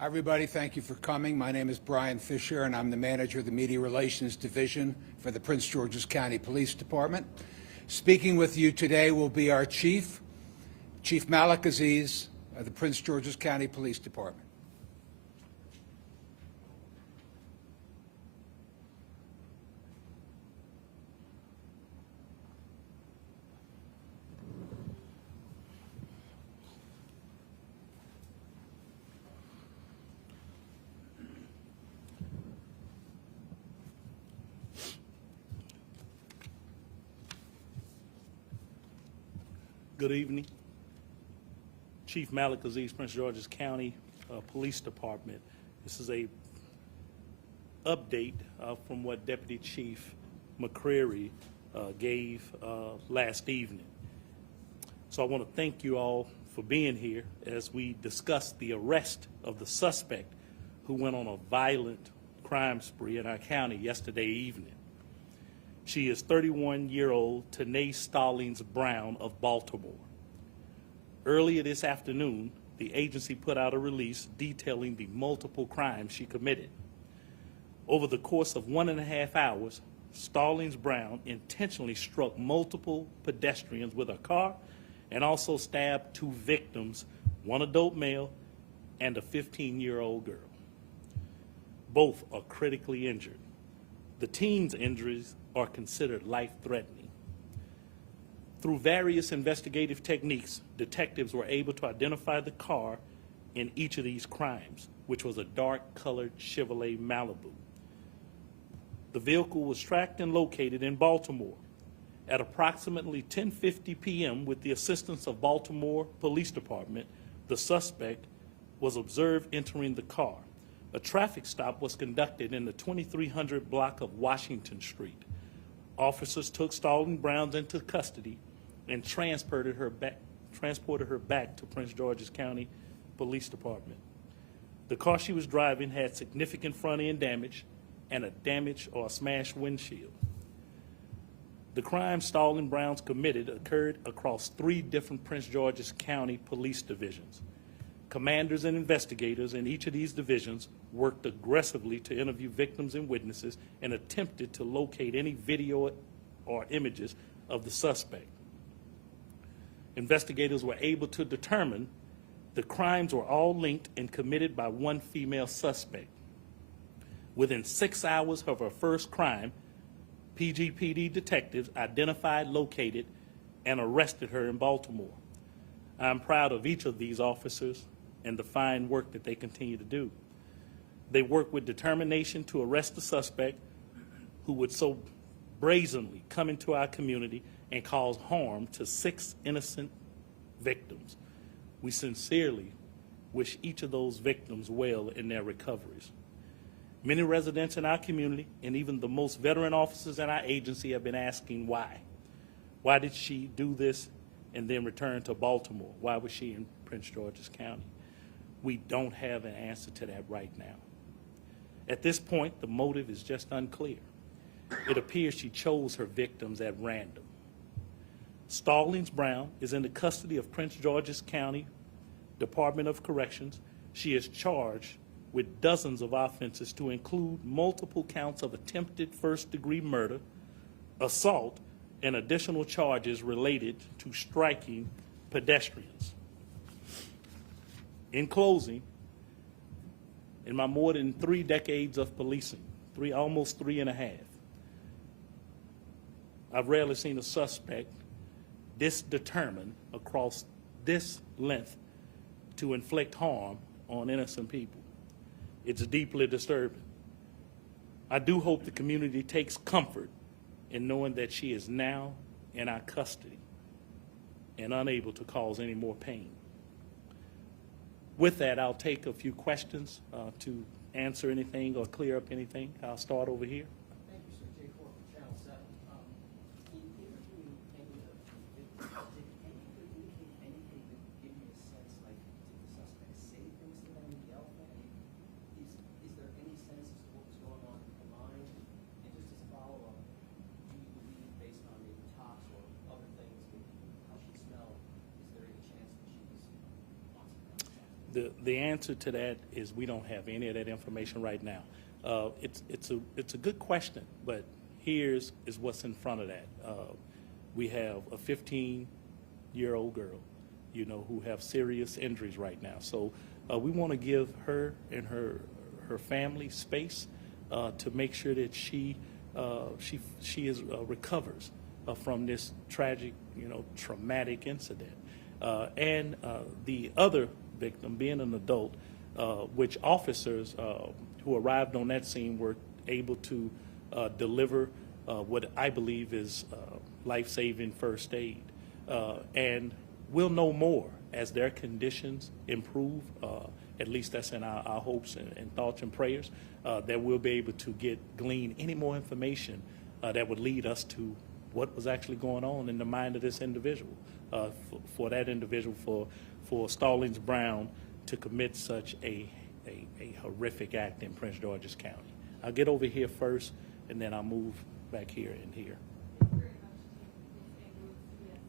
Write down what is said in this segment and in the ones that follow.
Hi, everybody. Thank you for coming. My name is Brian Fisher, and I'm the manager of the Media Relations Division for the Prince George's County Police Department. Speaking with you today will be our Chief Malik Aziz of the Prince George's County Police Department. Good evening. Chief Malik Aziz, Prince George's County Police Department. This is a update from what Deputy Chief McCreary gave last evening. So I want to thank you all for being here as we discuss the arrest of the suspect who went on a violent crime spree in our county yesterday evening. She is 31-year-old Tanae Stallings Brown of Baltimore. Earlier this afternoon, the agency put out a release detailing the multiple crimes she committed. Over the course of 1.5 hours, Stallings Brown intentionally struck multiple pedestrians with a car and also stabbed 2 victims, one adult male and a 15-year-old girl. Both are critically injured. The teen's injuries are considered life-threatening. Through various investigative techniques, detectives were able to identify the car in each of these crimes, which was a dark-colored Chevrolet Malibu. The vehicle was tracked and located in Baltimore. At approximately 10:50 p.m., with the assistance of Baltimore Police Department, the suspect was observed entering the car. A traffic stop was conducted in the 2300 block of Washington Street. Officers took Stallings Brown into custody and transported her back to Prince George's County Police Department. The car she was driving had significant front end damage and a damaged or smashed windshield. The crime Stallings Brown committed occurred across 3 different Prince George's County police divisions. Commanders and investigators in each of these divisions worked aggressively to interview victims and witnesses and attempted to locate any video or images of the suspect. Investigators were able to determine the crimes were all linked and committed by one female suspect. Within 6 hours of her first crime, PGPD detectives identified, located, and arrested her in Baltimore. I'm proud of each of these officers and the fine work that they continue to do. They work with determination to arrest the suspect who would so brazenly come into our community and cause harm to 6 innocent victims. We sincerely wish each of those victims well in their recoveries. Many residents in our community and even the most veteran officers in our agency have been asking why. Why did she do this and then return to Baltimore? Why was she in Prince George's County? We don't have an answer to that right now. At this point, the motive is just unclear. It appears she chose her victims at random. Stallings Brown is in the custody of Prince George's County Department of Corrections. She is charged with dozens of offenses to include multiple counts of attempted first-degree murder, assault, and additional charges related to striking pedestrians. In closing, in my more than 3 decades of policing, almost 3.5, I've rarely seen a suspect this determined across this length to inflict harm on innocent people. It's deeply disturbing. I do hope the community takes comfort in knowing that she is now in our custody and unable to cause any more pain. With that, I'll take a few questions to answer anything or clear up anything. I'll start over here. Thank you, sir. Jay Ford from Channel 7. In interviewing any of the victims, did anything indicate anything that give you a sense, like, did the suspect say things to them, yell at them? Is there any sense as to what was going on in her mind? And just as a follow-up, do you believe, based on maybe tox or other things, maybe how she smelled, is there any chance that she was on some kind of The answer to that is we don't have any of that information right now. It's a good question, but here's what's in front of that. We have a 15-year-old girl, you know, who have serious injuries right now. So we want to give her and her family space to make sure that she recovers from this tragic, you know, traumatic incident. And the other victim, being an adult, which officers who arrived on that scene were able to deliver what I believe is life-saving first aid. And we'll know more as their conditions improve. At least that's in our hopes and thoughts and prayers, that we'll be able to glean any more information that would lead us to what was actually going on in the mind of this individual, for that individual, for Stallings Brown to commit such a horrific act in Prince George's County. I'll get over here first, and then I'll move back here and here. Thank you very much, Chief.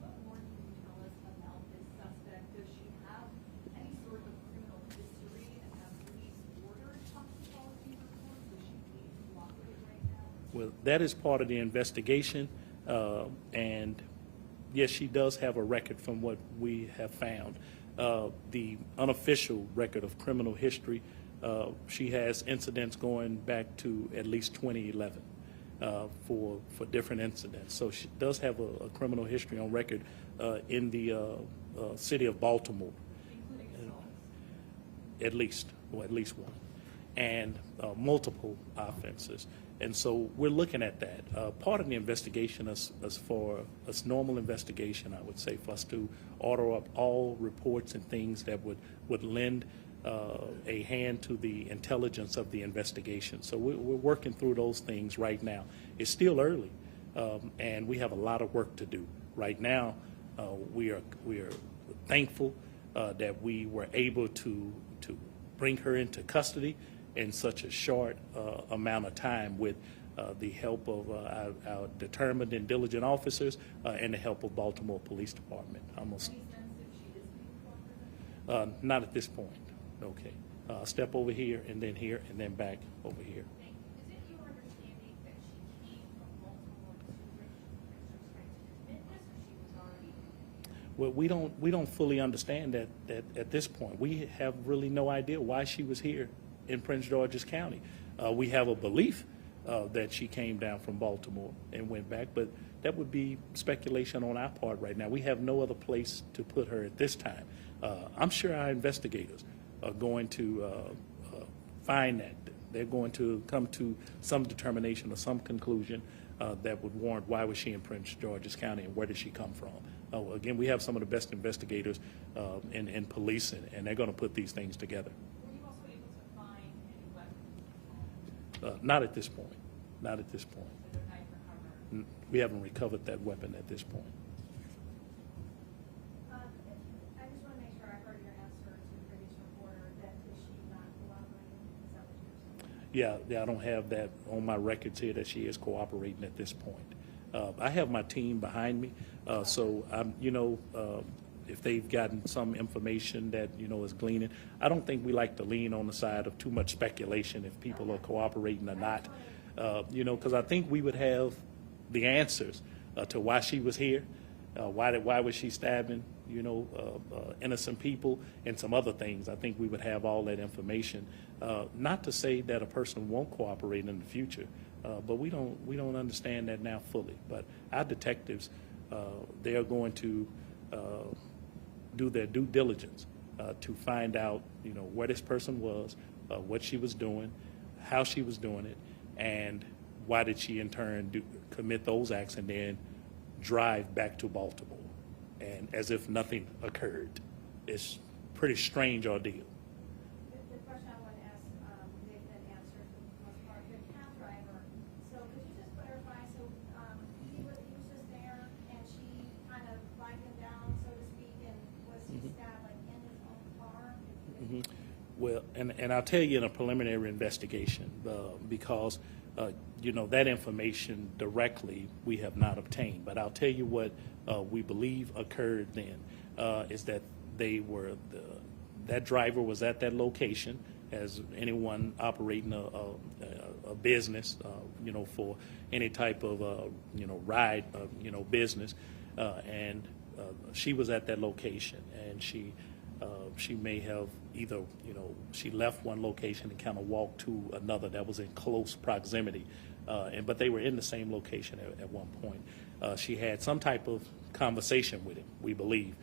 What more can you tell us about this suspect? Does she have any sort of criminal history, and have police ordered toxicology reports? Does she please cooperate right now? Well, that is part of the investigation, and yes, she does have a record from what we have found. The unofficial record of criminal history, she has incidents going back to at least 2011 for different incidents. So she does have a criminal history on record in the city of Baltimore, Including at least one, and multiple offenses. And so we're looking at that. Part of the investigation is for a normal investigation, I would say, for us to order up all reports and things that would lend a hand to the intelligence of the investigation. So we're working through those things right now. It's still early, and we have a lot of work to do. Right now, we are thankful that we were able to bring her into custody in such a short amount of time with the help of our determined and diligent officers and the help of Baltimore Police Department. Almost. any sense if she is being cooperative? Not at this point. Okay. Step over here, and then back over here. Thank you. Is it your understanding that she came from Baltimore to Richmond to commit this, or she was already? Well, we don't fully understand that at this point. We have really no idea why she was here in Prince George's County. We have a belief that she came down from Baltimore and went back, but that would be speculation on our part right now. We have no other place to put her at this time. I'm sure our investigators are going to find that. They're going to come to some determination or some conclusion that would warrant why was she in Prince George's County and where did she come from. Again, we have some of the best investigators in police, and they're going to put these things together. Were you also able to find any weapons? Not at this point. Not at this point. So they're not recovered? We haven't recovered that weapon at this point. I just want to make sure I heard your answer to the previous reporter that is she not cooperating? Is that what you're saying? Yeah, I don't have that on my records here that she is cooperating at this point. I have my team behind me, so I'm, if they've gotten some information that, is gleaning, I don't think we like to lean on the side of too much speculation if people are cooperating or not, because I think we would have the answers to why she was here, why was she stabbing, innocent people, and some other things. I think we would have all that information. Not to say that a person won't cooperate in the future, but we don't understand that now fully. But our detectives, they are going to do their due diligence to find out, where this person was, what she was doing, how she was doing it, and why did she in turn commit those acts and then drive back to Baltimore, and as if nothing occurred. It's a pretty strange ordeal. The question I want to ask, they've been answered for the most part. Your cab driver, so could you just clarify, so he was just there and she kind of lined him down, so to speak, and was he stabbed like in his own car? Well, and I'll tell you in a preliminary investigation, because that information directly we have not obtained. But I'll tell you what we believe occurred then, is that that driver was at that location, as anyone operating a business, for any type of, ride, business. And she was at that location, and she may have either, she left one location and kind of walked to another that was in close proximity. But they were in the same location at one point. She had some type of conversation with him, we believe.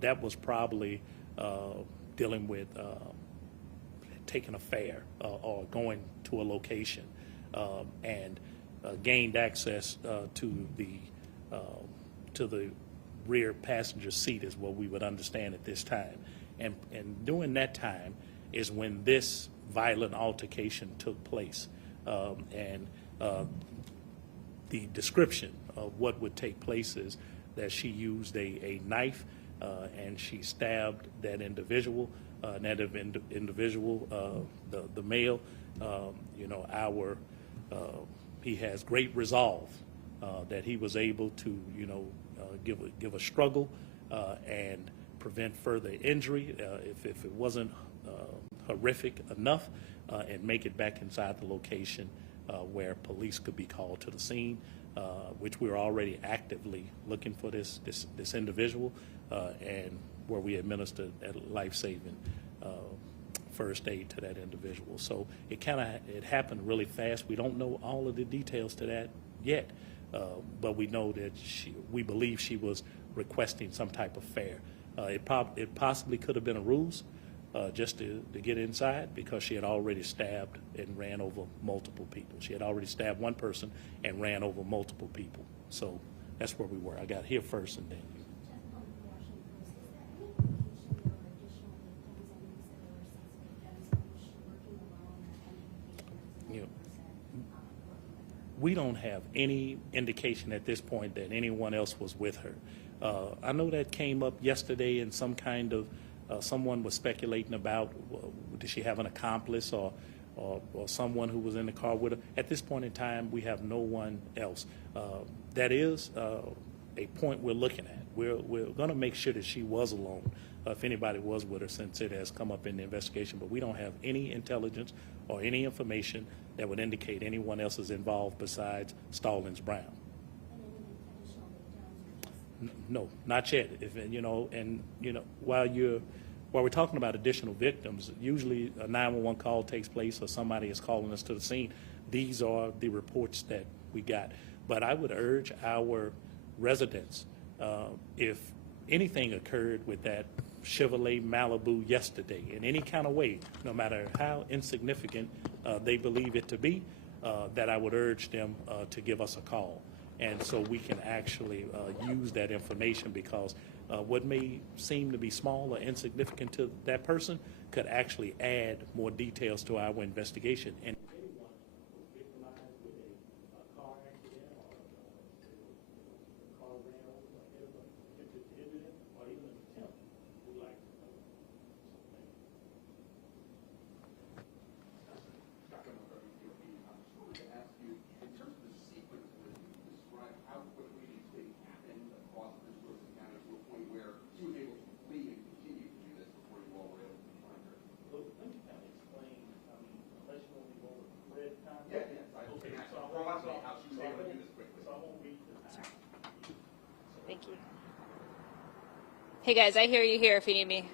That was probably dealing with taking a fare or going to a location, and gained access to the rear passenger seat is what we would understand at this time. And during that time is when this violent altercation took place. And the description of what would take place is that she used a knife and she stabbed that individual. And that individual, the male, he has great resolve that he was able to, give a struggle and prevent further injury if it wasn't horrific enough, and make it back inside the location where police could be called to the scene, which we're already actively looking for this individual, and where we administered life-saving first aid to that individual. So it happened really fast. We don't know all of the details to that yet, but we know that we believe she was requesting some type of fare. It possibly could have been a ruse just to get inside, because she had already stabbed and ran over multiple people. She had already stabbed one person and ran over multiple people. So that's where we were. I got here first and then you. We don't have any indication at this point that anyone else was with her. I know that came up yesterday in some kind of, someone was speculating about, did she have an accomplice or someone who was in the car with her. At this point in time, we have no one else. That is a point we're looking at. We're going to make sure that she was alone, if anybody was with her, since it has come up in the investigation, but we don't have any intelligence or any information that would indicate anyone else is involved besides Stallings Brown. No, not yet. While we're talking about additional victims, usually a 911 call takes place or somebody is calling us to the scene. These are the reports that we got. But I would urge our residents, if anything occurred with that Chevrolet Malibu yesterday in any kind of way, no matter how insignificant they believe it to be, that I would urge them to give us a call. And so we can actually use that information, because what may seem to be small or insignificant to that person could actually add more details to our investigation. And anyone who's victimized with a car accident or a car ran over or attempted to hit them, or even an attempt, we'd like to know. Dr. McCarthy, I just wanted to ask you, in terms of the sequence where you describe how quickly these things happened across Prince George's County to a point where she was able to flee and continue to do this before you all were able to find her. Well, let me kind of explain, unless you want me to go over red time. Yes, I was going to ask broadly how she was able to do this quickly. So I won't read the time. Thank you. Hey guys, I hear you here if you need me.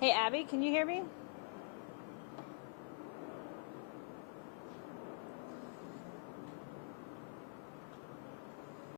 Hey Abby, can you hear me?